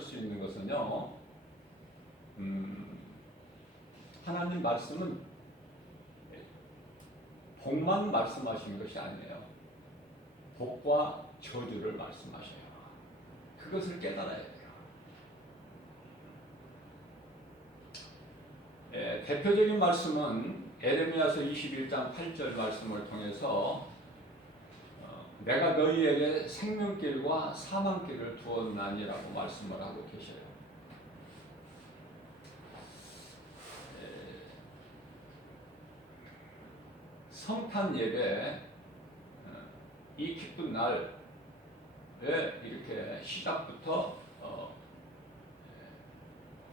할 수 있는 것은요, 하나님 말씀은 복만 말씀하시는 것이 아니에요. 복과 저주를 말씀하셔요. 그것을 깨달아야 돼요. 대표적인 말씀은 에레미야서 21장 8절 말씀을 통해서 내가 너희에게 생명길과 사망길을 두었나니라고 말씀을 하고 계셔요. 성탄 예배 이 기쁜 날에 이렇게 시작부터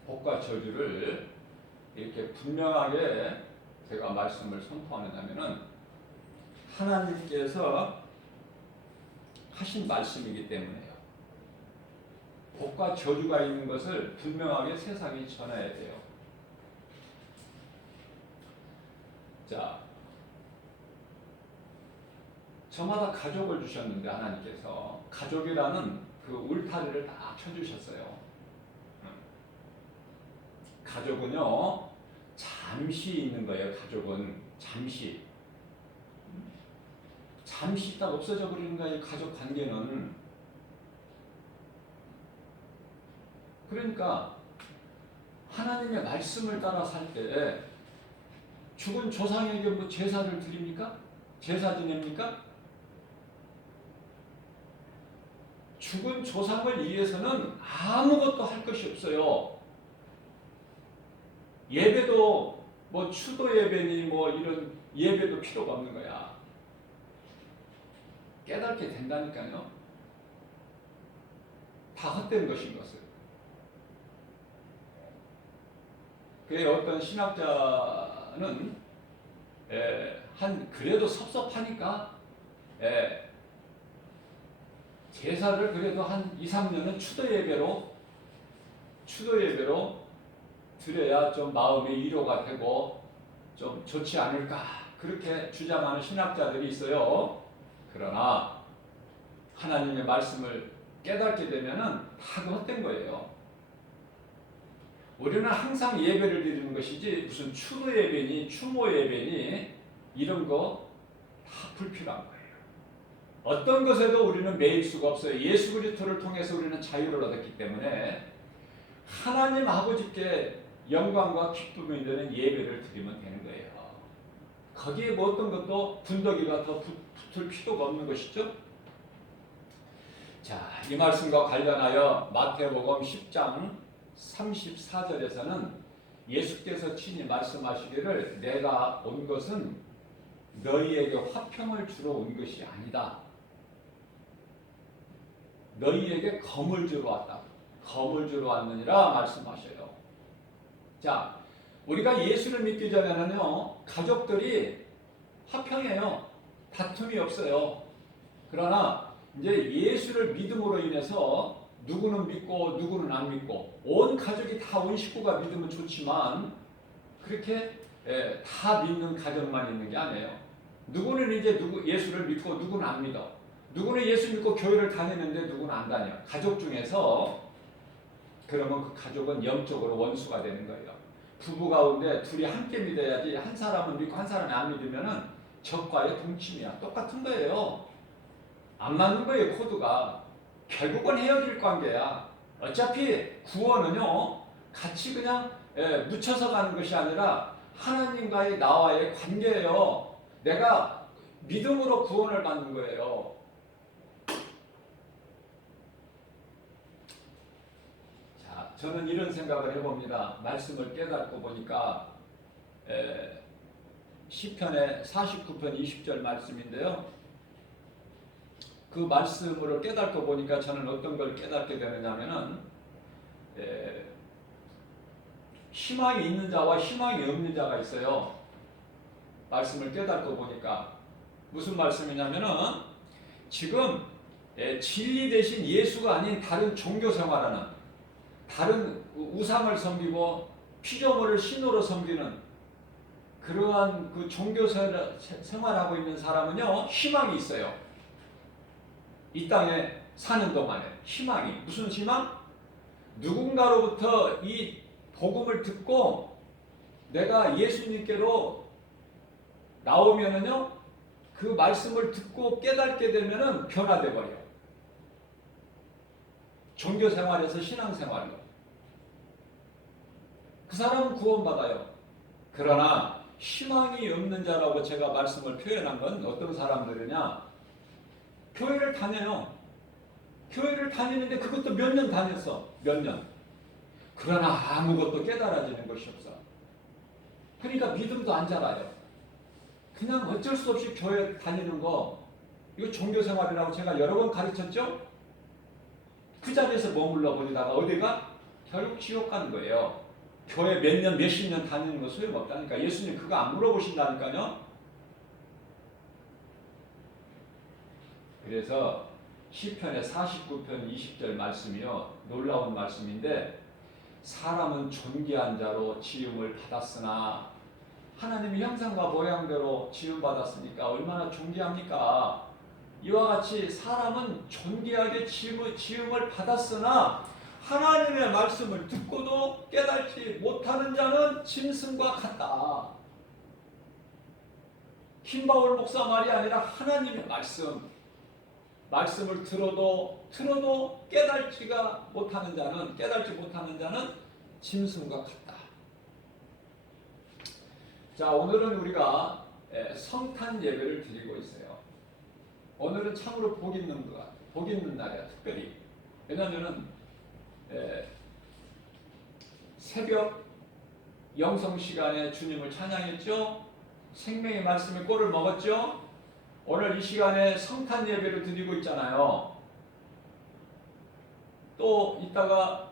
복과 저주를 이렇게 분명하게 제가 말씀을 선포하느냐면은 하나님께서 하신 말씀이기 때문에요. 복과 저주가 있는 것을 분명하게 세상에 전해야 돼요. 자, 저마다 가족을 주셨는데 하나님께서 가족이라는 그 울타리를 딱 쳐주셨어요. 가족은요 잠시 있는 거예요. 가족은 잠시 딱 없어져 버리는 거예요. 가족 관계는. 그러니까 하나님의 말씀을 따라 살 때 죽은 조상에게 뭐 제사를 드립니까? 제사 지냅니까? 죽은 조상을 위해서는 아무것도 할 것이 없어요. 예배도 뭐 추도 예배니 뭐 이런 예배도 필요가 없는 거야. 깨닫게 된다니까요. 다 헛된 것인 것을. 그에 어떤 신학자는 그래도 섭섭하니까 제사를 그래도 한 2, 3년은 추도 예배로 드려야 좀 마음의 위로가 되고 좀 좋지 않을까 그렇게 주장하는 신학자들이 있어요. 그러나 하나님의 말씀을 깨닫게 되면은 다 헛된 거예요. 우리는 항상 예배를 드리는 것이지 무슨 추도 예배니 추모 예배니 이런 거 다 불필요한 거예요. 어떤 것에도 우리는 매일 수가 없어요. 예수 그리스도를 통해서 우리는 자유를 얻었기 때문에 하나님 아버지께 영광과 기쁨이 되는 예배를 드리면 되는 거예요. 거기에 뭐 어떤 것도 분더기가 더 붙을 필요가 없는 것이죠. 자, 이 말씀과 관련하여 마태복음 10장 34절에서는 예수께서 친히 말씀하시기를 내가 온 것은 너희에게 화평을 주러 온 것이 아니다. 너희에게 검을 주러 왔다. 검을 주러 왔느니라 말씀하셔요. 자, 우리가 예수를 믿기 전에는요, 가족들이 화평해요. 다툼이 없어요. 그러나 이제 예수를 믿음으로 인해서 누구는 믿고 누구는 안 믿고 온 가족이 다 온 식구가 믿으면 좋지만 그렇게 다 믿는 가정만 있는 게 아니에요. 누구는 이제 예수를 믿고 누구는 안 믿어. 누구는 예수 믿고 교회를 다니는데 누구는 안 다녀. 가족 중에서 그러면 그 가족은 영적으로 원수가 되는 거예요. 부부 가운데 둘이 함께 믿어야지 한 사람은 믿고 한 사람이 안 믿으면은 적과의 동침이야. 똑같은 거예요. 안 맞는 거예요. 코드가. 결국은 헤어질 관계야. 어차피 구원은요 같이 그냥 묻혀서 가는 것이 아니라 하나님과의 나와의 관계예요. 내가 믿음으로 구원을 받는 거예요. 자, 저는 이런 생각을 해봅니다. 말씀을 깨닫고 보니까 시편의 49편 20절 말씀인데요. 그 말씀으로 깨닫고 보니까 저는 어떤 걸 깨닫게 되느냐면은 희망이 있는 자와 희망이 없는 자가 있어요. 말씀을 깨닫고 보니까 무슨 말씀이냐면은 지금 진리 대신 예수가 아닌 다른 종교 생활하는 다른 우상을 섬기고 피조물을 신으로 섬기는 그러한 그 종교 생활하고 있는 사람은요 희망이 있어요. 이 땅에 사는 동안에 희망이 무슨 희망? 누군가로부터 이 복음을 듣고 내가 예수님께로 나오면은요, 그 말씀을 듣고 깨닫게 되면은 변화돼 버려요. 종교 생활에서 신앙 생활로. 그 사람은 구원받아요. 그러나 희망이 없는 자라고 제가 말씀을 표현한 건 어떤 사람들이냐? 교회를 다녀요. 교회를 다니는데 그것도 몇 년 다녔어. 몇 년. 그러나 아무것도 깨달아지는 것이 없어. 그러니까 믿음도 안 자라요. 그냥 어쩔 수 없이 교회 다니는 거, 이거 종교생활이라고 제가 여러 번 가르쳤죠? 그 자리에서 머물러 버리다가 어디가? 결국 지옥 가는 거예요. 교회 몇 년, 몇십 년 다니는 거 소용없다니까. 예수님 그거 안 물어보신다니까요. 그래서 시편의 49편 20절 말씀이요, 놀라운 말씀인데, 사람은 존귀한 자로 지음을 받았으나 하나님의 형상과 모양대로 지음받았으니까 얼마나 존귀합니까? 이와 같이 사람은 존귀하게 지음을 받았으나 하나님의 말씀을 듣고도 깨닫지 못하는 자는 짐승과 같다. 김바울 목사 말이 아니라 하나님의 말씀을 들어도 깨닫지 못하는 자는 짐승과 같다. 자, 오늘은 우리가 성탄 예배를 드리고 있어요. 오늘은 참으로 복 있는 날이야, 특별히. 왜냐하면은 새벽 영성 시간에 주님을 찬양했죠. 생명의 말씀에 꼴을 먹었죠. 오늘 이 시간에 성탄 예배를 드리고 있잖아요. 또 이따가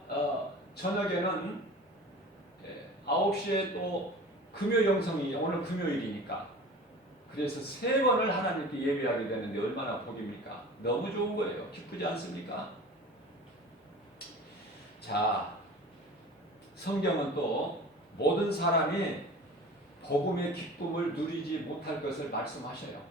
저녁에는 9시에 또 금요 영성이, 오늘 금요일이니까. 그래서 3번을 하나님께 예배하게 되는데 얼마나 복입니까? 너무 좋은 거예요. 기쁘지 않습니까? 자, 성경은 또 모든 사람이 복음의 기쁨을 누리지 못할 것을 말씀하셔요.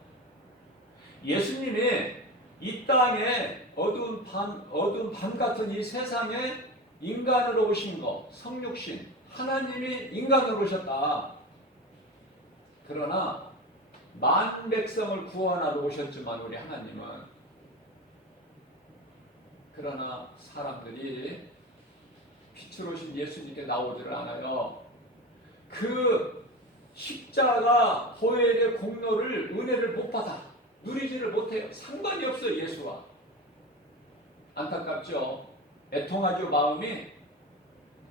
예수님이 이 땅에 어두운 밤 같은 이 세상에 인간으로 오신 거, 성육신, 하나님이 인간으로 오셨다. 그러나 만 백성을 구원하러 오셨지만 우리 하나님은, 그러나 사람들이 빛으로 오신 예수님께 나오지를 않아요. 그 십자가 보혈의 공로를, 은혜를 못 받아 누리지를 못해요. 상관이 없어요, 예수와. 안타깝죠. 애통하죠, 마음이.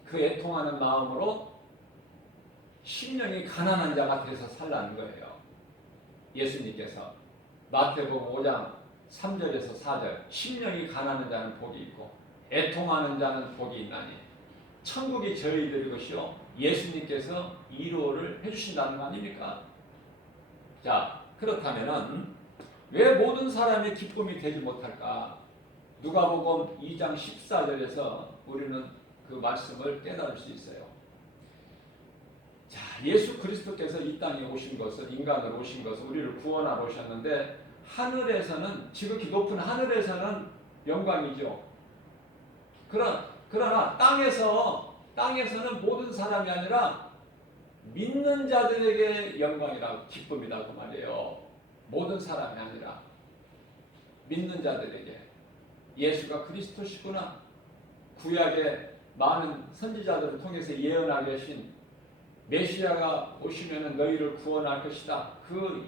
그 애통하는 마음으로 심령이 가난한 자가 돼서 살라는 거예요. 예수님께서 마태복음 5장 3절에서 4절, 심령이 가난한 자는 복이 있고 애통하는 자는 복이 있나니 천국이 저희들의 것이요 예수님께서 이루어를 해주신다는 거 아닙니까? 자, 그렇다면은 왜 모든 사람의 기쁨이 되지 못할까? 누가복음 2장 14절에서 우리는 그 말씀을 깨달을 수 있어요. 자, 예수 그리스도께서 이 땅에 오신 것은, 인간으로 오신 것은 우리를 구원하러 오셨는데, 하늘에서는, 지극히 높은 하늘에서는 영광이죠. 그러나 땅에서는 모든 사람이 아니라 믿는 자들에게 영광이라고, 기쁨이라고 말이에요. 모든 사람이 아니라 믿는 자들에게. 예수가 그리스도시구나. 구약의 많은 선지자들을 통해서 예언하게 하신 메시아가 오시면 너희를 구원할 것이다. 그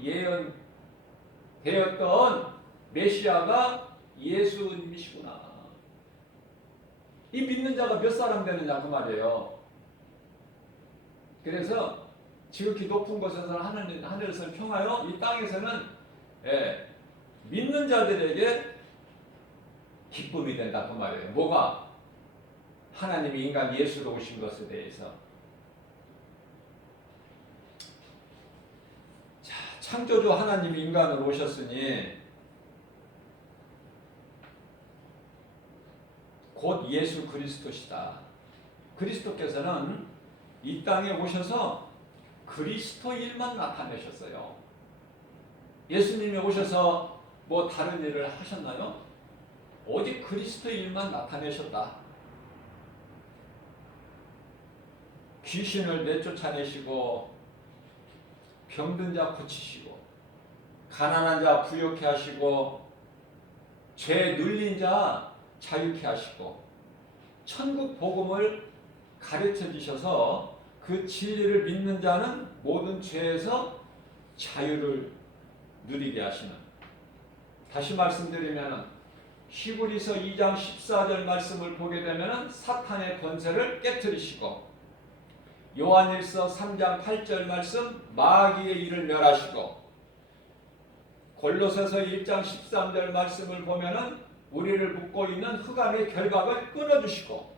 예언되었던 메시아가 예수님이시구나. 이 믿는 자가 몇 사람 되느냐 그 말이에요. 그래서 지극히 높은 곳에서는 하늘에서는 평하여 이 땅에서는 믿는 자들에게 기쁨이 된다 그 말이에요. 뭐가? 하나님이 인간 예수로 오신 것에 대해서. 자, 창조주 하나님이 인간으로 오셨으니 곧 예수 그리스도시다. 그리스도께서는 이 땅에 오셔서 그리스도일만 나타내셨어요. 예수님이 오셔서 뭐 다른 일을 하셨나요? 오직 그리스도일만 나타내셨다. 귀신을 내쫓아내시고 병든 자 고치시고 가난한 자 부욕케 하시고 죄 눌린 자 자유케 하시고 천국 복음을 가르쳐 주셔서 그 진리를 믿는 자는 모든 죄에서 자유를 누리게 하시는, 다시 말씀드리면 히브리서 2장 14절 말씀을 보게 되면 사탄의 권세를 깨뜨리시고 요한일서 3장 8절 말씀 마귀의 일을 멸하시고 골로새서 1장 13절 말씀을 보면은 우리를 묶고 있는 흑암의 결박을 끊어주시고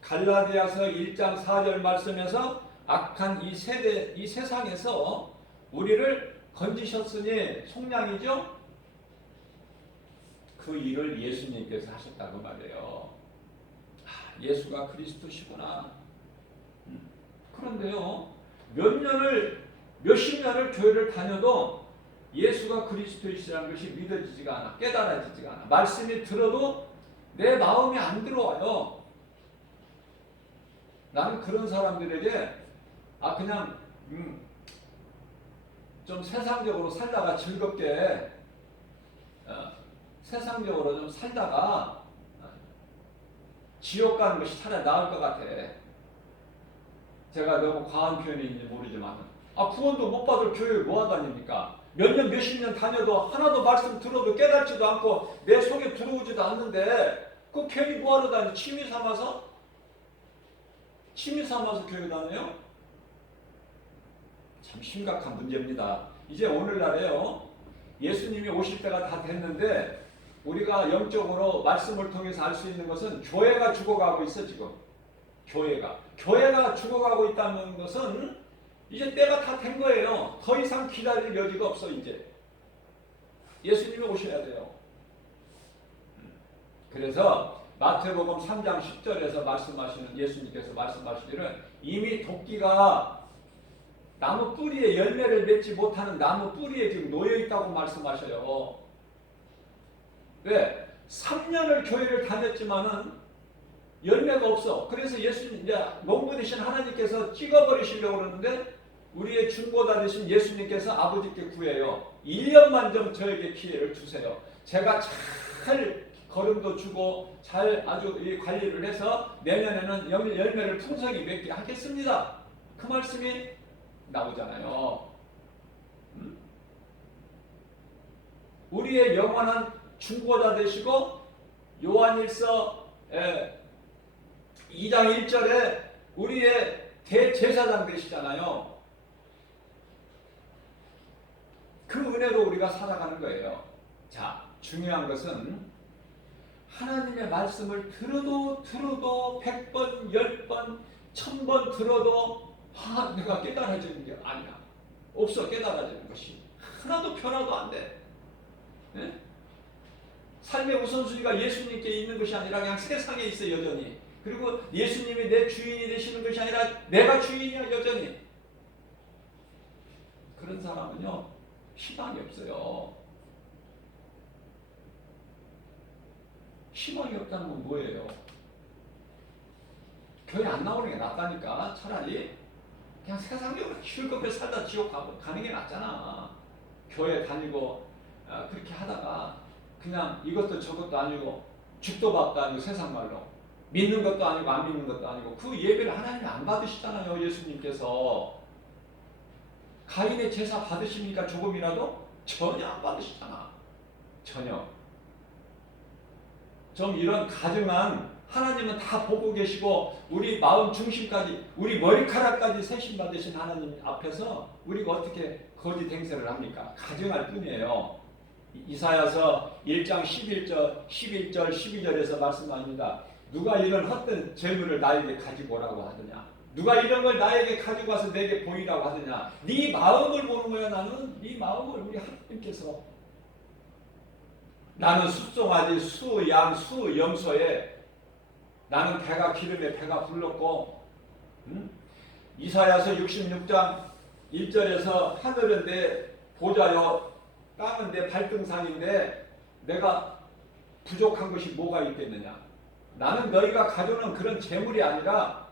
갈라디아서 1장 4절 말씀에서 악한 이 세상에서 우리를 건지셨으니 속량이죠. 그 일을 예수님께서 하셨다고 말해요. 예수가 그리스도시구나. 그런데요, 몇십 년을 교회를 다녀도 예수가 그리스도이시라는 것이 믿어지지가 않아, 깨달아지지가 않아. 말씀이 들어도 내 마음에 안 들어와요. 나는 그런 사람들에게 그냥 좀 세상적으로 살다가 즐겁게 세상적으로 좀 살다가 지옥 가는 것이 차라리 나을 것 같아. 제가 너무 과한 표현인지 모르지만 구원도 못 받을 교회에 뭐 하다닙니까? 몇 년 몇십 년 다녀도 하나도 말씀 들어도 깨닫지도 않고 내 속에 들어오지도 않는데 그 괜히 뭐하러 다니? 취미 삼아서 교회 다녀요? 참 심각한 문제입니다. 이제 오늘날에요, 예수님이 오실 때가 다 됐는데 우리가 영적으로 말씀을 통해서 알 수 있는 것은 교회가 죽어가고 있어. 지금 교회가 죽어가고 있다는 것은 이제 때가 다 된 거예요. 더 이상 기다릴 여지가 없어. 이제 예수님이 오셔야 돼요. 그래서 마태복음 3장 10절에서 말씀하시는, 예수님께서 말씀하시기를 이미 도끼가 나무 뿌리에 열매를 맺지 못하는 나무 뿌리에 지금 놓여 있다고 말씀하셔요. 왜? 3년을 교회를 다녔지만은 열매가 없어. 그래서 예수님, 이제 농부 되신 하나님께서 찍어버리시려고 그러는데 우리의 중보자 되신 예수님께서 아버지께 구해요. 1년만 좀 저에게 기회를 주세요. 제가 잘 걸음도 주고 잘 아주 관리를 해서 내년에는 열매를 풍성히 맺게 하겠습니다. 그 말씀이 나오잖아요. 우리의 영원한 중보자 되시고 요한일서 2장 1절에 우리의 대제사장 되시잖아요. 그 은혜로 우리가 살아가는 거예요. 자, 중요한 것은 하나님의 말씀을 들어도 100번, 10번, 1000번 들어도 내가 깨달아지는 게 아니야. 없어. 깨달아지는 것이 하나도 변화도 안 돼. 네? 삶의 우선순위가 예수님께 있는 것이 아니라 그냥 세상에 있어 여전히. 그리고 예수님이 내 주인이 되시는 것이 아니라 내가 주인이야 여전히. 그런 사람은요 희망이 없어요. 희망이 없다는 건 뭐예요? 교회 안 나오는 게 낫다니까. 차라리 그냥 세상적으로 즐겁게 살다 지옥 가는 게 낫잖아. 교회 다니고 그렇게 하다가 그냥 이것도 저것도 아니고 죽도 밥도 아니고 세상 말로 믿는 것도 아니고 안 믿는 것도 아니고 그 예배를 하나님이 안 받으시잖아요. 예수님께서 가인의 제사 받으십니까? 조금이라도? 전혀 안 받으시잖아. 전혀. 좀 이런 가증한 하나님은 다 보고 계시고 우리 마음 중심까지 우리 머리카락까지 세심 받으신 하나님 앞에서 우리가 어떻게 거짓 행세를 합니까? 가증할 뿐이에요. 이사야서 1장 11절 12절에서 말씀합니다. 누가 이런 헛된 재물을 나에게 가지고 오라고 하더냐? 누가 이런 걸 나에게 가지고 와서 내게 보이라고 하더냐? 네 마음을 보는 거야. 나는 네 마음을 우리 하나님께서 나는 숫송아지 수, 양, 수, 염소에 나는 배가 기름에 배가 불렀고 이사야서 66장 1절에서 하늘은 내 보좌요 땅은 내 발등상인데 내가 부족한 것이 뭐가 있겠느냐. 나는 너희가 가져오는 그런 재물이 아니라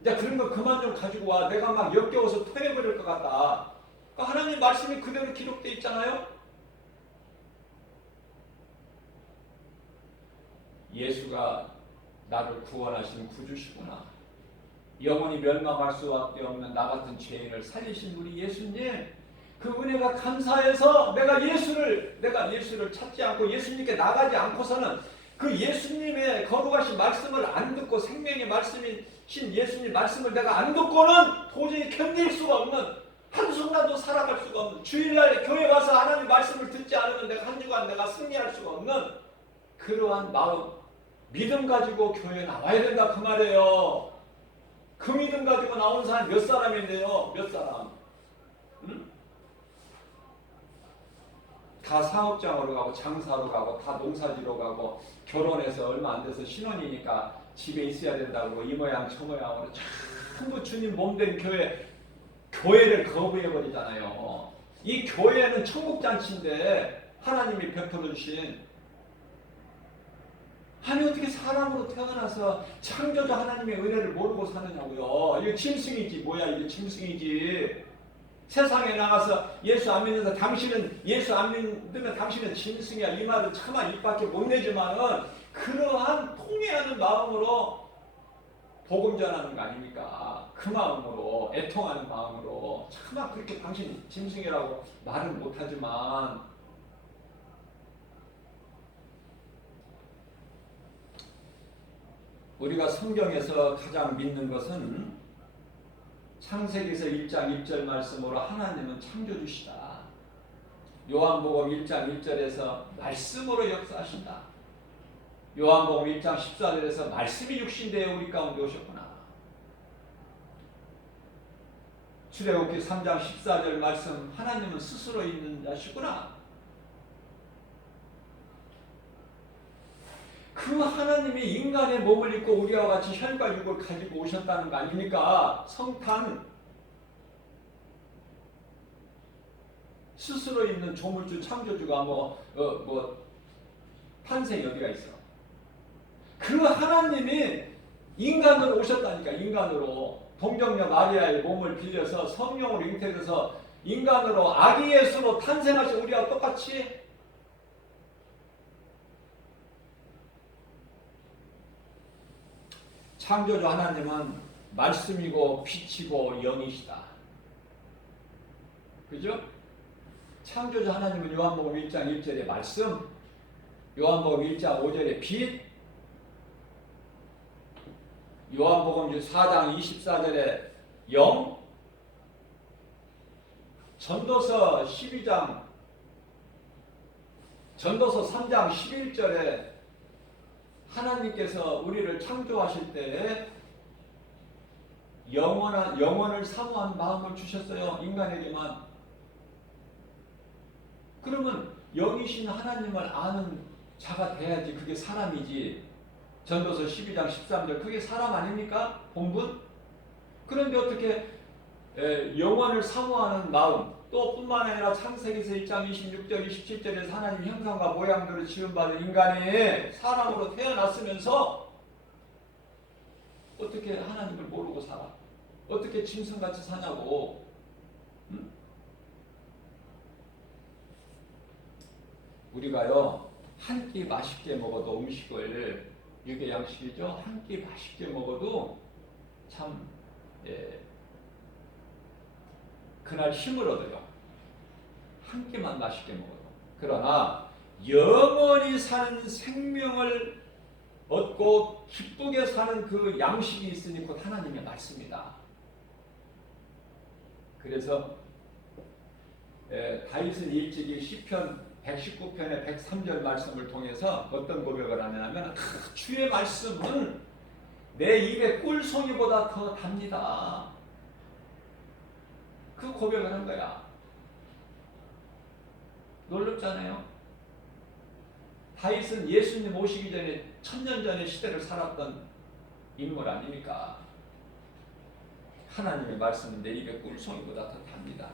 이제 그런 거 그만 좀 가지고 와. 내가 막 역겨워서 토해버릴 것 같다. 그러니까 하나님 말씀이 그대로 기록되어 있잖아요. 예수가 나를 구원하신 구주시구나. 영원히 멸망할 수밖에 없는 나 같은 죄인을 살리신 우리 예수님, 그 은혜가 감사해서 내가 예수를 찾지 않고 예수님께 나가지 않고서는 그 예수님의 거룩하신 말씀을 안 듣고 생명의 말씀이신 예수님 말씀을 내가 안 듣고는 도저히 견딜 수가 없는, 한순간도 살아갈 수가 없는, 주일날 교회 와서 하나님 말씀을 듣지 않으면 내가 한 주간 내가 승리할 수가 없는 그러한 마음, 믿음 가지고 교회에 나와야 된다 그 말이에요. 그 믿음 가지고 나온 사람 몇 사람인데요? 몇 사람? 응? 다 사업장으로 가고 장사로 가고 다 농사지로 가고 결혼해서 얼마 안 돼서 신혼이니까 집에 있어야 된다고 이 모양 저 모양으로 전부 주님 몸된 교회를 거부해버리잖아요. 이 교회는 천국잔치인데 하나님이 베풀어 주신, 아니 어떻게 사람으로 태어나서 창조주 하나님의 은혜를 모르고 사느냐고요. 이거 짐승이지. 뭐야 이게 짐승이지. 세상에 나가서 예수 안 믿는다, 당신은 예수 안 믿으면 당신은 짐승이야. 이 말은 차마 입 밖에 못 내지만은 그러한 통회하는 마음으로 복음 전하는 거 아닙니까? 그 마음으로, 애통하는 마음으로. 차마 그렇게 당신 짐승이라고 말은 못하지만 우리가 성경에서 가장 믿는 것은 창세기에서 1장 1절 말씀으로 하나님은 창조주시다. 요한복음 1장 1절에서 말씀으로 역사하신다. 요한복음 1장 14절에서 말씀이 육신되어 우리 가운데 오셨구나. 출애굽기 3장 14절 말씀, 하나님은 스스로 있는 자시구나. 그 하나님이 인간의 몸을 입고 우리와 같이 혈과 육을 가지고 오셨다는 거 아닙니까? 성탄, 스스로 있는 조물주 창조주가 탄생이 어디가 있어? 그 하나님이 인간으로 오셨다니까. 인간으로 동정녀 마리아의 몸을 빌려서 성령으로 잉태돼서 인간으로 아기 예수로 탄생하신 우리와 똑같이 창조주 하나님은 말씀이고 빛이고 영이시다. 그죠? 창조주 하나님은 요한복음 1장 1절의 말씀, 요한복음 1장 5절의 빛, 요한복음 4장 24절의 영, 전도서 3장 11절에 하나님께서 우리를 창조하실 때에 영원을 사모한 마음을 주셨어요. 인간에게만. 그러면 영이신 하나님을 아는 자가 돼야지 그게 사람이지. 전도서 12장 13절 그게 사람 아닙니까? 본분? 그런데 어떻게 영원을 사모하는 마음, 또 뿐만 아니라 창세기에서 1장 26절 27절에서 하나님 형상과 모양대로 지음받은 인간이 사람으로 태어났으면서 어떻게 하나님을 모르고 살아? 어떻게 짐승같이 사냐고. 응? 우리가요 한 끼 맛있게 먹어도 음식을, 육의 양식이죠, 한 끼 맛있게 먹어도 참 그날 힘을 얻어요. 한 끼만 맛있게 먹어도. 그러나 영원히 사는 생명을 얻고 기쁘게 사는 그 양식이 있으니 곧 하나님의 말씀이다. 그래서 다윗은 일찍이 시편 119편의 103절 말씀을 통해서 어떤 고백을 하냐면, 주의 말씀은 내 입의 꿀송이보다 더 답니다. 그 고백을 한 거야. 놀랍잖아요. 다윗은 예수님 오시기 전에 1000년 전의 시대를 살았던 인물 아닙니까? 하나님의 말씀은 내 입의 꿀송이보다 더 답니다.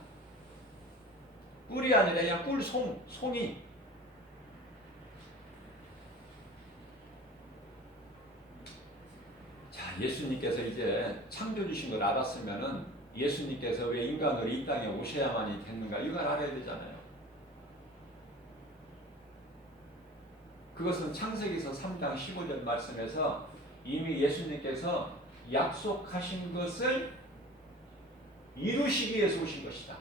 꿀이 아니라 그냥 꿀송이. 자, 예수님께서 이제 창조주신 걸 알았으면은 예수님께서 왜 인간으로 이 땅에 오셔야만이 됐는가 이걸 알아야 되잖아요. 그것은 창세기서 3장 15절 말씀에서 이미 예수님께서 약속하신 것을 이루시기 위해서 오신 것이다.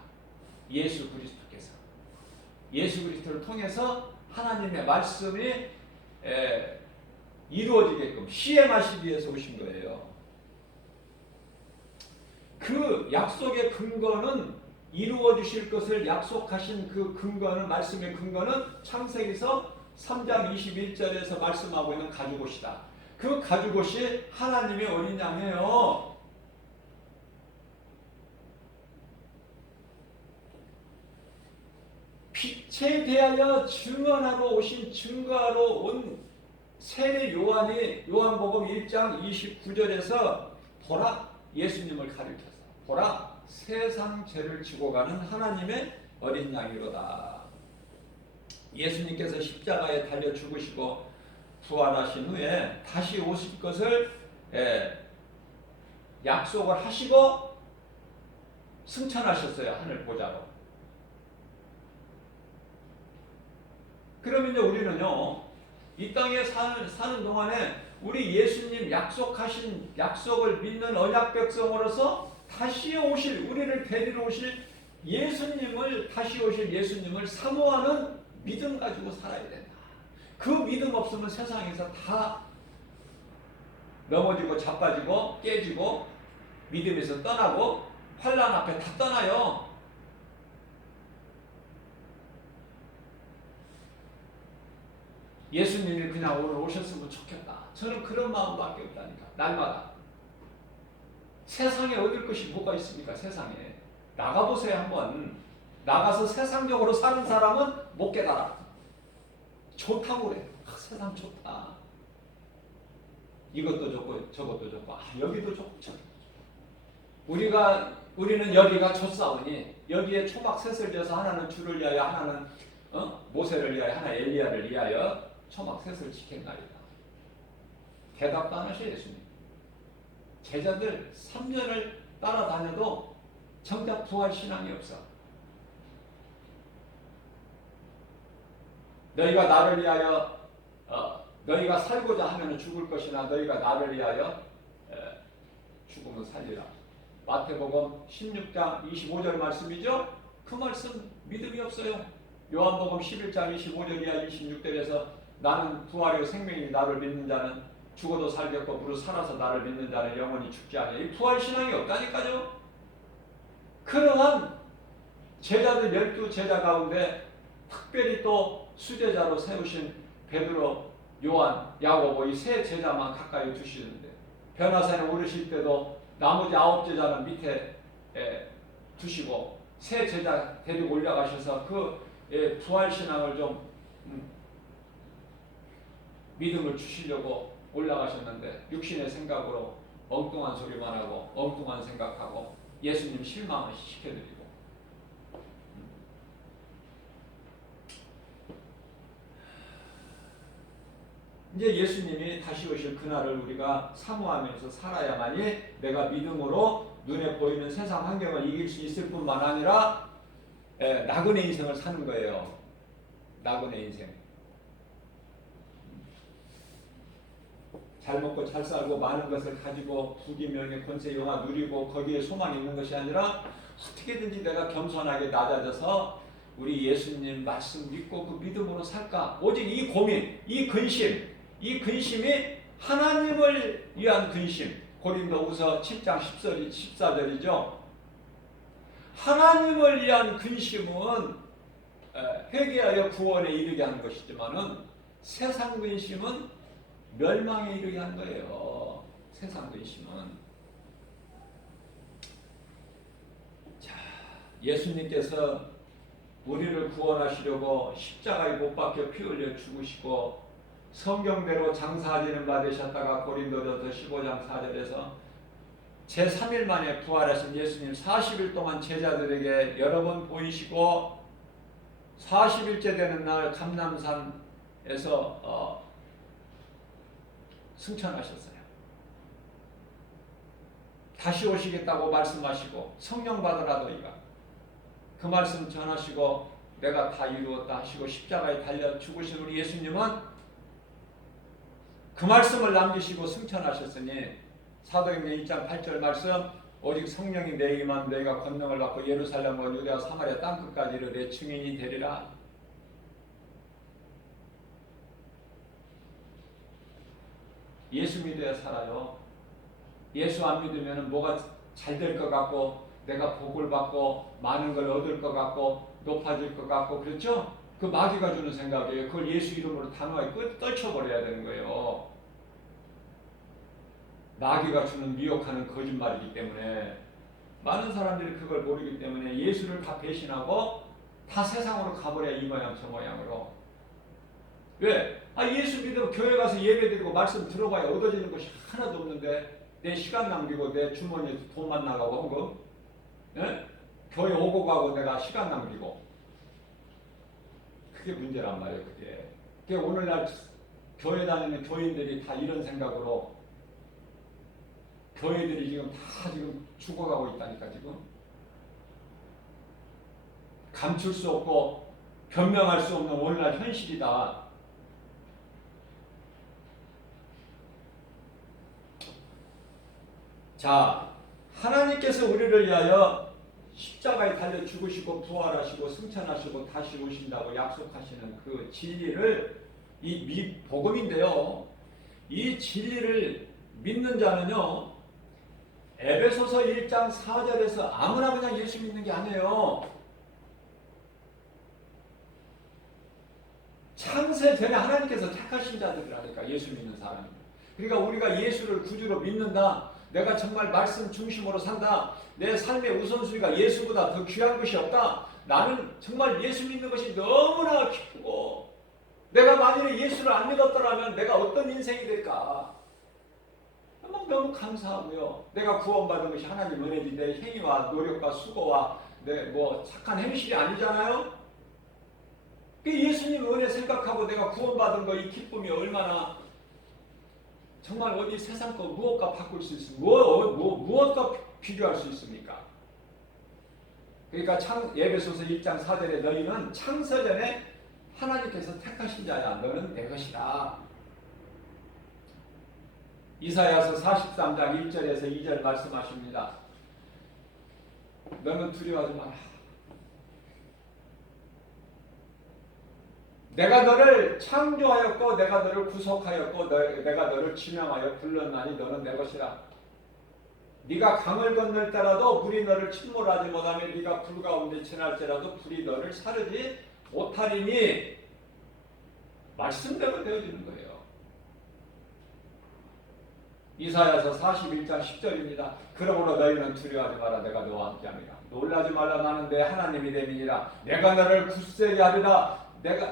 예수 그리스도께서. 예수 그리스도를 통해서 하나님의 말씀이 이루어지게끔 시행하시기 위해서 오신 거예요. 그 약속의 근거는 이루어 주실 것을 약속하신 그 근거는 말씀의 근거는 창세기서 3장 21절에서 말씀하고 있는 가죽옷이다. 그 가죽옷이 하나님의 어린 양이에요. 빛에 대하여 증언하러 오신 증거하러 온 세례 요한이 요한복음 1장 29절에서 보라 예수님을 가리켜서 보라 세상 죄를 지고 가는 하나님의 어린 양이로다. 예수님께서 십자가에 달려 죽으시고 부활하신 후에 다시 오실 것을 약속을 하시고 승천하셨어요. 하늘 보좌로. 그러면 이제 우리는요 이 땅에 사는 동안에 우리 예수님 약속하신 약속을 믿는 언약 백성으로서 다시 오실 우리를 데리러 오실 예수님을 다시 오실 예수님을 사모하는 믿음 가지고 살아야 된다. 그 믿음 없으면 세상에서 다 넘어지고 자빠지고 깨지고 믿음에서 떠나고 환난 앞에 다 떠나요. 예수님이 그냥 오늘 오셨으면 좋겠다. 저는 그런 마음밖에 없다니까. 날마다. 세상에 얻을 것이 뭐가 있습니까? 세상에. 나가보세요 한번. 나가서 세상적으로 사는 사람은 못 깨달아. 좋다고 그래. 세상 좋다. 이것도 좋고 저것도 좋고 여기도 좋고 저기도 좋고. 우리는 여기가 좋사오니 여기에 초막 셋을 지어서 하나는 주를 위하여 하나는 모세를 위하여 하나 엘리야를 위하여 초막 셋을 지켰나이다. 대답도 안 하셔 예수님. 제자들 3년을 따라다녀도 정작 부활 신앙이 없어. 너희가 나를 위하여 너희가 살고자 하면 죽을 것이나 너희가 나를 위하여 죽으면 살리라. 마태복음 16장 25절 말씀이죠. 그 말씀 믿음이 없어요. 요한복음 11장 25절 이하 26절에서 나는 부활의 생명이 나를 믿는 자는 죽어도 살겠고 무릇 살아서 나를 믿는 자는 영원히 죽지 않으며 이 부활 신앙이 없다니까요. 그러한 제자들 12제자 가운데 특별히 또 수제자로 세우신 베드로, 요한, 야고보 이 세 제자만 가까이 두시는데 변화산에 오르실 때도 나머지 9제자는 밑에 두시고 세 제자 데리고 올라가셔서 그 부활 신앙을 좀 믿음을 주시려고 올라가셨는데 육신의 생각으로 엉뚱한 소리만 하고 엉뚱한 생각하고 예수님 실망을 시켜드리고 이제 예수님이 다시 오실 그날을 우리가 사모하면서 살아야만이 내가 믿음으로 눈에 보이는 세상 환경을 이길 수 있을 뿐만 아니라 나그네 인생을 사는 거예요. 나그네 인생. 잘 먹고 잘 살고 많은 것을 가지고 부귀명예 권세 영화 누리고 거기에 소망이 있는 것이 아니라 어떻게든지 내가 겸손하게 낮아져서 우리 예수님 말씀 믿고 그 믿음으로 살까? 오직 이 고민, 이 근심이 하나님을 위한 근심. 고린도후서 7장 14절이죠. 하나님을 위한 근심은 회개하여 구원에 이르게 하는 것이지만은 세상 근심은 멸망에 이르게 한 거예요. 세상 근심은. 자, 예수님께서 우리를 구원하시려고 십자가에 못 박혀 피 흘려 죽으시고 성경대로 장사하시는 바 되셨다가 고린도전서 15장 4절에서 제3일 만에 부활하신 예수님 40일 동안 제자들에게 여러 번 보이시고 40일째 되는 날 감람산에서 승천하셨어요. 다시 오시겠다고 말씀하시고 성령 받으라 너희가 그 말씀 전하시고 내가 다 이루었다 하시고 십자가에 달려 죽으신 우리 예수님은 그 말씀을 남기시고 승천하셨으니 사도행전 1장 8절 말씀 오직 성령이 내게 임하면 너희가 권능을 받고 예루살렘과 유대와 사마리아 땅끝까지 이르러 내 증인이 되리라. 예수 믿어야 살아요. 예수 안 믿으면 뭐가 잘 될 것 같고 내가 복을 받고 많은 걸 얻을 것 같고 높아질 것 같고 그렇죠? 그 마귀가 주는 생각이에요. 그걸 예수 이름으로 단호하게 떨쳐버려야 되는 거예요. 마귀가 주는 미혹하는 거짓말이기 때문에 많은 사람들이 그걸 모르기 때문에 예수를 다 배신하고 다 세상으로 가버려 이 모양 저 모양으로. 왜? 예수 믿으면 교회 가서 예배드리고 말씀 들어봐야 얻어지는 것이 하나도 없는데 내 시간 남기고 내 주머니에 돈만 나가고 헌금 예? 교회 오고 가고 내가 시간 남기고 그게 문제란 말이에요. 그게 오늘날 교회 다니는 교인들이 다 이런 생각으로 교회들이 지금 다 지금 죽어가고 있다니까. 지금 감출 수 없고 변명할 수 없는 오늘날 현실이다. 자, 하나님께서 우리를 위하여 십자가에 달려 죽으시고 부활하시고 승천하시고 다시 오신다고 약속하시는 그 진리를 이 복음인데요. 이 진리를 믿는 자는요. 에베소서 1장 4절에서 아무나 그냥 예수 믿는 게 아니에요. 창세 전에 하나님께서 택하신 자들이라니까 예수 믿는 사람이. 그러니까 우리가 예수를 구주로 믿는다. 내가 정말 말씀 중심으로 산다. 내 삶의 우선순위가 예수보다 더 귀한 것이 없다. 나는 정말 예수 믿는 것이 너무나 기쁘고 내가 만일에 예수를 안 믿었더라면 내가 어떤 인생이 될까. 너무 감사하고요. 내가 구원받은 것이 하나님 은혜지 내 행위와 노력과 수고와 내 착한 행실이 아니잖아요. 예수님 은혜 생각하고 내가 구원받은 거 이 기쁨이 얼마나 정말 어디 세상 거 무엇과 바꿀 수 있습니까? 무엇과 비교할 수 있습니까? 그러니까 에베소서 1장 4절에 너희는 창세전에 하나님께서 택하신 자야. 너는 내 것이라. 이사야서 43장 1절에서 2절 말씀하십니다. 너는 두려워하지 마라. 내가 너를 창조하였고 내가 너를 구속하였고 내가 너를 지명하여 불렀나니 너는 내 것이라. 네가 강을 건널 때라도 불이 너를 침몰하지 못하며 네가 불 가운데 지날지라도 불이 너를 사르지 못하리니 말씀대로 되어지는 거예요. 이사야서 41장 10절입니다. 그러므로 너희는 두려워하지 마라. 내가 너와 함께함이라. 놀라지 말라. 나는 내 하나님이 됨이니라. 내가 너를 굳세게 하리라.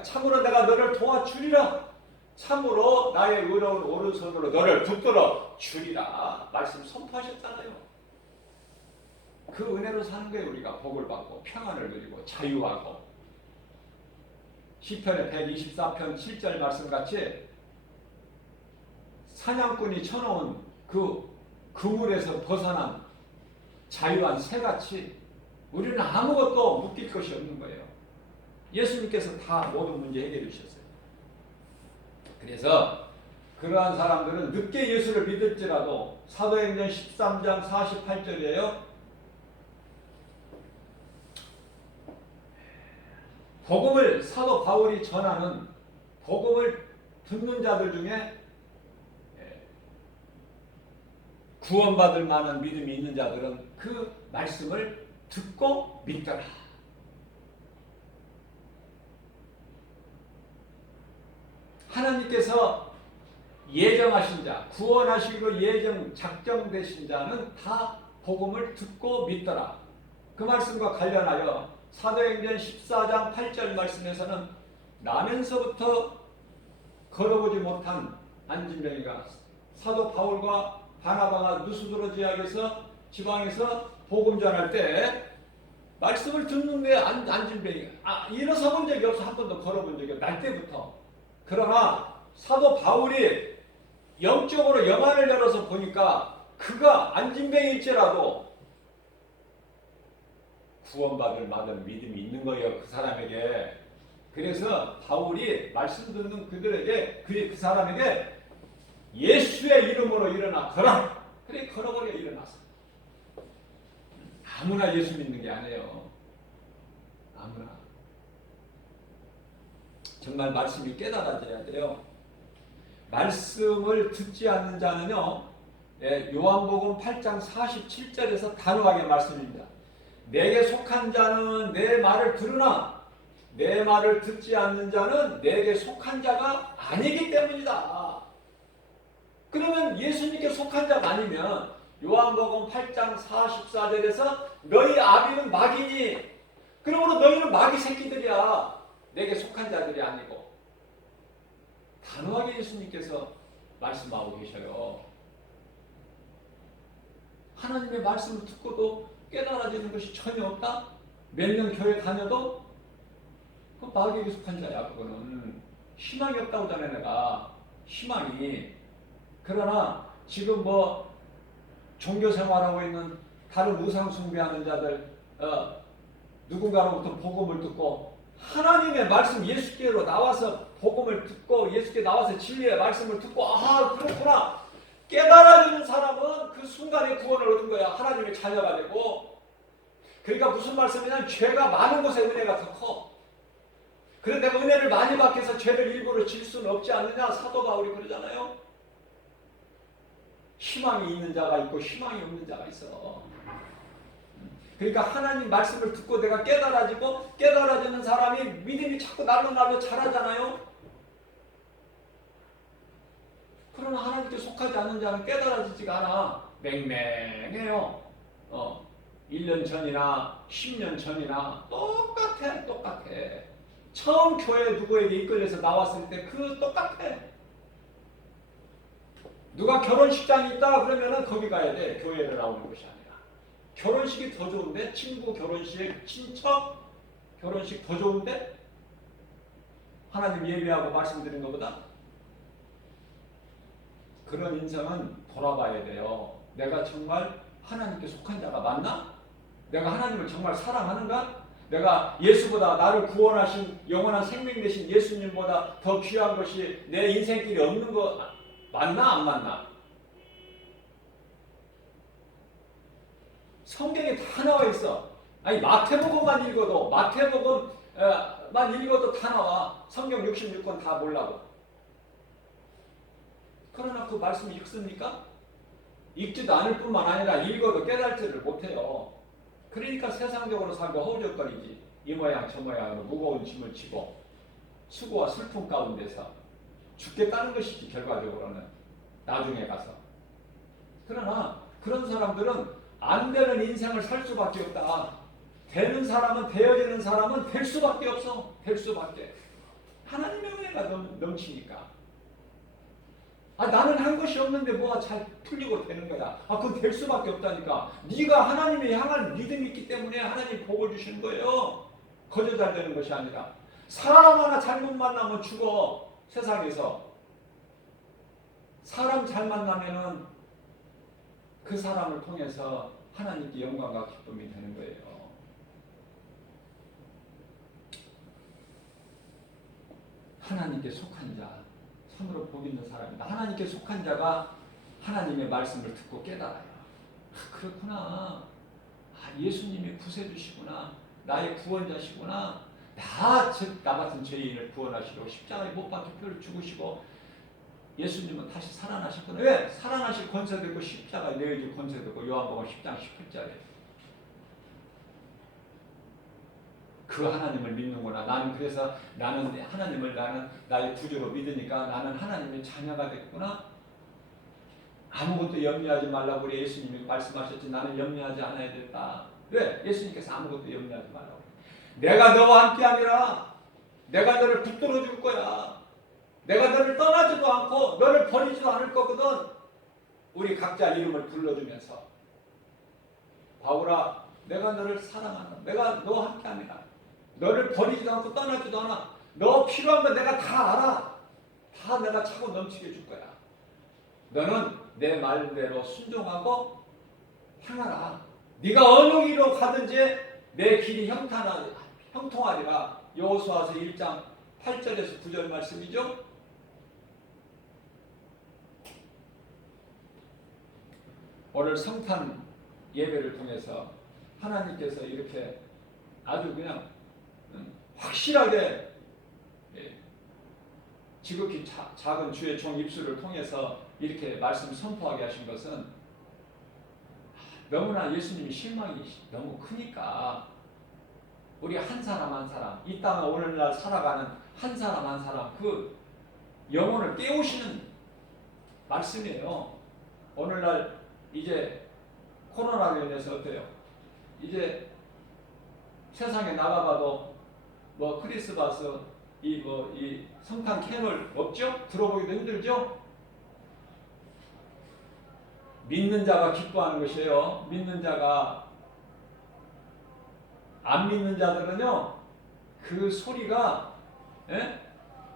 참으로 내가 너를 도와주리라. 참으로 나의 의로운 오른손으로 너를 붙들어 주리라. 말씀 선포하셨잖아요. 그 은혜로 사는 거예요. 우리가 복을 받고 평안을 누리고 자유하고. 시편의 124편 7절 말씀같이 사냥꾼이 쳐놓은 그 그물에서 벗어난 자유한 새같이 우리는 아무것도 묶일 것이 없는 거예요. 예수님께서 다 모든 문제 해결해 주셨어요. 그래서 그러한 사람들은 늦게 예수를 믿을지라도 사도행전 13장 48절이에요. 복음을 사도 바울이 전하는 복음을 듣는 자들 중에 구원받을 만한 믿음이 있는 자들은 그 말씀을 듣고 믿더라. 하나님께서 예정하신 자, 구원하시고 예정 작정되신 자는 다 복음을 듣고 믿더라. 그 말씀과 관련하여 사도행전 14장 8절 말씀에서는 나면서부터 걸어보지 못한 안진병이가 사도 바울과 바나바가 누수도로 지방에서 복음 전할 때 말씀을 듣는데 안진병이가 일어서 본 적이 없어. 한 번도 걸어본 적이 없어. 날 때부터. 그러나 사도 바울이 영적으로 영안을 열어서 보니까 그가 안진뱅일지라도 구원받을 만한 믿음이 있는 거예요. 그 사람에게. 그래서 바울이 말씀 듣는 그들에게 그 사람에게 예수의 이름으로 일어나 걸어. 그래 걸어버려 일어났어. 아무나 예수 믿는 게 아니에요. 아무나. 정말 말씀이 깨달아져야 돼요. 말씀을 듣지 않는 자는요. 요한복음 8장 47절에서 단호하게 말씀입니다. 내게 속한 자는 내 말을 들으나 내 말을 듣지 않는 자는 내게 속한 자가 아니기 때문이다. 그러면 예수님께 속한 자가 아니면 요한복음 8장 44절에서 너희 아비는 마귀니 그러므로 너희는 마귀 새끼들이야. 내게 속한 자들이 아니고. 단호하게 예수님께서 말씀하고 계셔요. 하나님의 말씀을 듣고도 깨달아지는 것이 전혀 없다? 몇 년 교회 다녀도 그 마귀에게 속한 자야. 그거는 희망이 없다고 하잖아. 내가 희망이. 그러나 지금 뭐 종교생활하고 있는 다른 우상 숭배하는 자들 누군가로부터 복음을 듣고 하나님의 말씀 예수께로 나와서 복음을 듣고 예수께 나와서 진리의 말씀을 듣고 아 그렇구나 깨달아지는 사람은 그 순간에 구원을 얻은 거야. 하나님의 자녀가 되고. 그러니까 무슨 말씀이냐면 죄가 많은 곳에 은혜가 더 커. 그래 내가 은혜를 많이 받기 위해서 죄를 일부러 질 수는 없지 않느냐. 사도 바울이 그러잖아요. 희망이 있는 자가 있고 희망이 없는 자가 있어. 그러니까 하나님 말씀을 듣고 내가 깨달아지고 깨달아지는 사람이 믿음이 자꾸 날로 자라잖아요. 그러나 하나님께 속하지 않는 자는 깨달아지지가 않아. 맹맹해요. 1년 전이나 10년 전이나 똑같아. 처음 교회 누구에게 이끌려서 나왔을 때 그 똑같아. 누가 결혼식장이 있다 그러면은 거기 가야 돼. 교회를 나오는 것이 아니라. 결혼식이 더 좋은데? 친구 결혼식, 친척 결혼식 더 좋은데? 하나님 예배하고 말씀드린 것보다? 그런 인생은 돌아봐야 돼요. 내가 정말 하나님께 속한 자가 맞나? 내가 하나님을 정말 사랑하는가? 내가 예수보다 나를 구원하신 영원한 생명 되신 예수님보다 더 귀한 것이 내 인생길이 없는 거 맞나 안 맞나? 성경에 다 나와 있어. 아니 마태복음만 읽어도 다 나와. 성경 66권 다 보려고. 그러나 그 말씀이 읽습니까? 읽지도 않을 뿐만 아니라 읽어도 깨달지를 못해요. 그러니까 세상적으로 살고 허우적거리지. 이 모양 저 모양으로 무거운 짐을 지고 수고와 슬픔 가운데서 죽겠다는 것이지 결과적으로는 나중에 가서. 그러나 그런 사람들은 안 되는 인생을 살 수밖에 없다. 되는 사람은 되어지는 사람은 될 수밖에 없어. 될 수밖에. 하나님의 은혜가 넘치니까. 나는 한 것이 없는데 뭐가 잘 풀리고 되는 거야. 그건 될 수밖에 없다니까. 네가 하나님을 향한 믿음이 있기 때문에 하나님 복을 주시는 거예요. 거저 잘 되는 것이 아니라. 사람 하나 잘못 만나면 죽어. 세상에서. 사람 잘 만나면은 그 사람을 통해서 하나님께 영광과 기쁨이 되는 거예요. 하나님께 속한 자. 참으로 복 있는 사람이다. 하나님께 속한 자가 하나님의 말씀을 듣고 깨달아요. 그렇구나. 예수님이 구세주시구나. 나의 구원자시구나. 나 같은 죄인을 구원하시려고 십자가에 못 박혀 피를 죽으시고 예수님은 다시 살아나셨구나. 왜? 살아나실 권세도 있고 십자가에 내어질 권세도 있고 요한복음 10장 18절에 그 하나님을 믿는구나. 나는 그래서 하나님을 나의 구주로 믿으니까 나는 하나님의 자녀가 됐구나. 아무것도 염려하지 말라고 우리 예수님이 말씀하셨지. 나는 염려하지 않아야 됐다. 왜? 예수님께서 아무것도 염려하지 말라고. 내가 너와 함께하리라. 내가 너를 붙들어 줄 거야. 내가 너를 떠나지도 않고 너를 버리지도 않을 거거든. 우리 각자 이름을 불러주면서 바울아 내가 너를 사랑한다. 내가 너와 함께합니다. 너를 버리지도 않고 떠나지도 않아. 너 필요한 거 내가 다 알아. 다 내가 차고 넘치게 줄 거야. 너는 내 말대로 순종하고 행하라. 네가 어느 길로 가든지 내 길이 형통하리라. 여호수아서 1장 8절에서 9절 말씀이죠. 오늘 성탄 예배를 통해서 하나님께서 이렇게 아주 그냥 확실하게 지극히 작은 주의 종 입술을 통해서 이렇게 말씀 선포하게 하신 것은 너무나 예수님이 실망이 너무 크니까 우리 한 사람 한 사람, 이 땅을 오늘날 살아가는 한 사람 한 사람 그 영혼을 깨우시는 말씀이에요. 오늘날 이제 코로나로 인해서 어때요? 이제 세상에 나가봐도 뭐 크리스마스 이 성탄 캐롤 없죠? 들어보기도 힘들죠? 믿는 자가 기뻐하는 것이에요. 믿는 자가. 안 믿는 자들은요, 그 소리가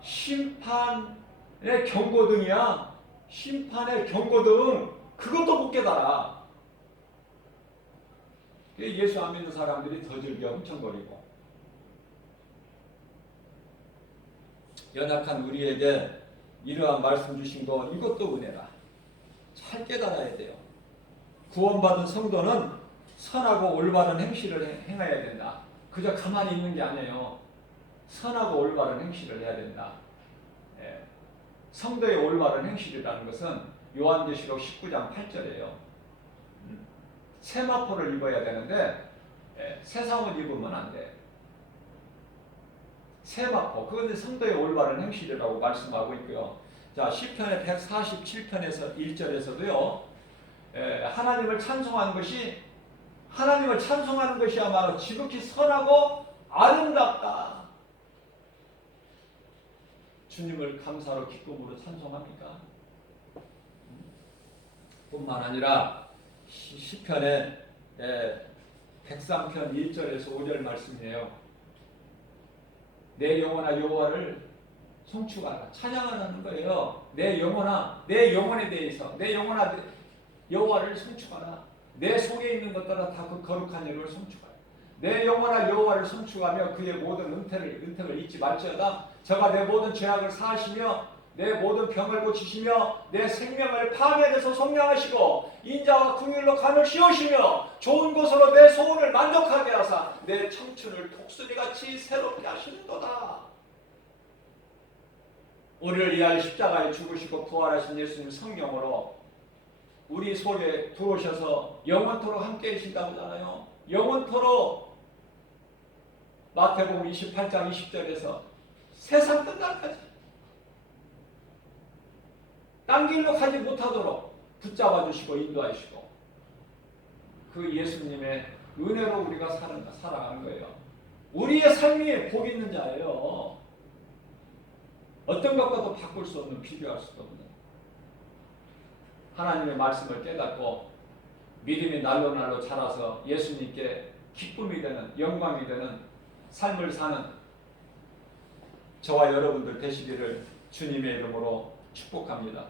심판의 경고등이야. 심판의 경고등. 그것도 못 깨달아. 예수 안 믿는 사람들이 더 즐겨 흥청거리고. 연약한 우리에게 이러한 말씀 주신 거 이것도 은혜라. 잘 깨달아야 돼요. 구원받은 성도는 선하고 올바른 행실을 행해야 된다. 그저 가만히 있는 게 아니에요. 선하고 올바른 행실을 해야 된다. 성도의 올바른 행실이라는 것은 요한계시록 19장 8절이에요. 세마포를 입어야 되는데 세상을 입으면 안 돼. 세마포, 그것은 성도의 올바른 행실이라고 말씀하고 있고요. 자, 시편의 147편에서 1절에서도요. 하나님을 찬송하는 것이야말로 지극히 선하고 아름답다. 주님을 감사로 기쁨으로 찬송합니까? 뿐만 아니라 시편의 103편 1절에서 5절 말씀이에요. 내 영혼아 여호와를 송축하라. 찬양하는 거예요. 내 영혼에 대해서 내 영혼아 여호와를 송축하라. 내 속에 있는 것들은 다 그 거룩한 이름을 송축하라. 내 영혼아 여호와를 송축하며 그의 모든 은택을 잊지 말지어다. 저가 내 모든 죄악을 사하시며 내 모든 병을 고치시며 내 생명을 파멸해서 속량하시고 인자와 긍휼로 간을 씌우시며 좋은 곳으로 내 소원을 만족하게 하사 내 청춘을 독수리같이 새롭게 하시는도다. 우리를 위하여 십자가에 죽으시고 부활하신 예수님 성령으로 우리 속에 들어오셔서 영원토록 함께 계신다고 하잖아요. 영원토록. 마태복음 28장 20절에서 세상 끝날까지 딴 길로 가지 못하도록 붙잡아 주시고 인도하시고 그 예수님의 은혜로 우리가 살아가는 거예요. 우리의 삶이 복 있는 자예요. 어떤 것과도 바꿀 수 없는, 비교할 수도 없는 하나님의 말씀을 깨닫고 믿음이 날로 자라서 예수님께 기쁨이 되는, 영광이 되는 삶을 사는 저와 여러분들 되시기를 주님의 이름으로 축복합니다.